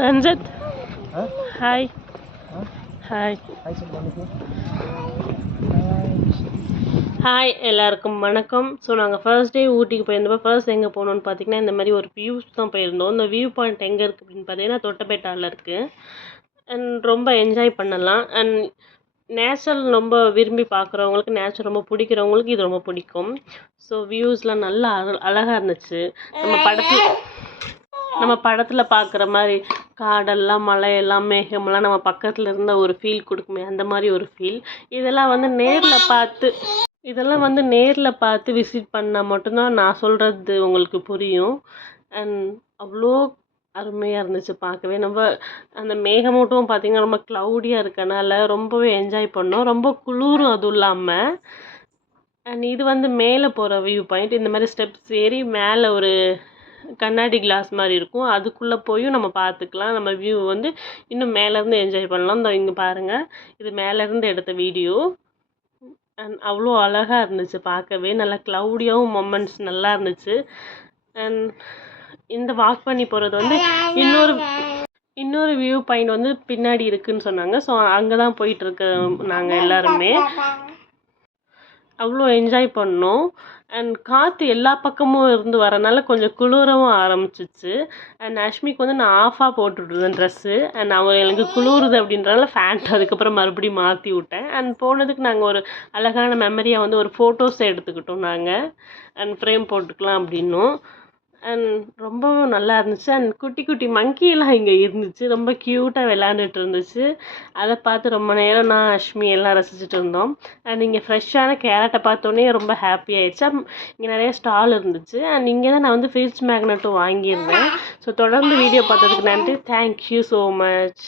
Ranjit, hi. Hi. Hi எல்லாருக்கும் வணக்கம். So நாங்கள் ஃபர்ஸ்ட் டே ஊட்டிக்கு போயிருந்தப்போ ஃபர்ஸ்ட் எங்கே போனோம்னு பார்த்தீங்கன்னா இந்த மாதிரி ஒரு வியூஸ் தான் போயிருந்தோம். இந்த வியூ பாயிண்ட் எங்கே இருக்குது அப்படின்னு பார்த்தீங்கன்னா தொட்டபெட்டாவில் இருக்குது. அண்ட் ரொம்ப என்ஜாய் பண்ணலாம். அண்ட் நேச்சர் ரொம்ப விரும்பி பார்க்குறவங்களுக்கு, நேச்சர் ரொம்ப பிடிக்கிறவங்களுக்கு இது ரொம்ப பிடிக்கும். ஸோ வியூஸ்லாம் நல்லா அழகாக இருந்துச்சு. நம்ம படத்தில் பார்க்குற மாதிரி காடெல்லாம் மலையெல்லாம் மேகமெல்லாம் நம்ம பக்கத்தில் இருந்த ஒரு ஃபீல் கொடுக்குமே, அந்த மாதிரி ஒரு ஃபீல். இதெல்லாம் வந்து நேரில் பார்த்து விசிட் பண்ணால் மட்டும்தான் நான் சொல்கிறது உங்களுக்கு புரியும். அண்ட் அவ்வளோ அருமையாக இருந்துச்சு பார்க்கவே. நம்ம அந்த மேகமூட்டம் பார்த்திங்கன்னா ரொம்ப க்ளவுடியாக இருக்கனால ரொம்பவே என்ஜாய் பண்ணோம். ரொம்ப குளிரும் அதுவும் இல்லாமல். அண்ட் இது வந்து மேலே போகிற வியூ பாயிண்ட். இந்த மாதிரி ஸ்டெப்ஸ் ஏறி மேலே ஒரு கண்ணாடி கிளாஸ் மாதிரி இருக்கும், அதுக்குள்ளே போயும் நம்ம பார்த்துக்கலாம். நம்ம வியூ வந்து இன்னும் மேலேருந்து என்ஜாய் பண்ணலாம். இந்த இங்கே பாருங்கள், இது மேலேருந்து எடுத்த வீடியோ. அண்ட் அவ்வளோ அழகாக இருந்துச்சு பார்க்கவே. நல்லா க்ளவுடியாகவும் மொமெண்ட்ஸ் நல்லா இருந்துச்சு. அண்ட் இந்த வாக் பண்ணி போகிறது வந்து இன்னொரு வியூ பாயிண்ட் வந்து பின்னாடி இருக்குதுன்னு சொன்னாங்க. ஸோ அங்கே தான் போயிட்டுருக்கு நாங்கள் எல்லாருமே. அவ்வளோ என்ஜாய் பண்ணோம். அண்ட் காற்று எல்லா பக்கமும் இருந்து வரனால கொஞ்சம் குளிரவும் ஆரம்பிச்சிச்சு. அண்ட் அஷ்மிக்கு வந்து நான் ஆஃபாக போட்டுவிட்ருந்தேன் ட்ரெஸ்ஸு. அண்ட் எனக்கு குளிருது அப்படின்றனால ஃபேண்ட் அதுக்கப்புறம் மறுபடியும் மாற்றி விட்டேன். அண்ட் போனதுக்கு நாங்கள் ஒரு அழகான மெமரியாக வந்து ஒரு ஃபோட்டோஸ் எடுத்துக்கிட்டோம் நாங்கள். அண்ட் ஃப்ரேம் போட்டுக்கலாம் அப்படின்னும். அண்ட் ரொம்பவும் நல்லா இருந்துச்சு. அண்ட் குட்டி குட்டி மங்கியெல்லாம் இங்கே இருந்துச்சு, ரொம்ப க்யூட்டாக விளாண்டுட்டு இருந்துச்சு. அதை பார்த்து ரொம்ப நேரம் நான் அஷ்மி எல்லாம் ரசிச்சுட்டு இருந்தோம். அண்ட் இங்கே ஃப்ரெஷ்ஷான கேரட்டை பார்த்தோன்னே ரொம்ப ஹாப்பி ஆயிடுச்சு. இங்கே நிறைய ஸ்டால் இருந்துச்சு. அண்ட் இங்கே தான் நான் வந்து ஃப்ரிட்ஜ் மேக்னெட்டும் வாங்கியிருந்தேன். ஸோ தொடர்ந்து வீடியோ பார்த்ததுக்கு நன்றி. Thank you so much.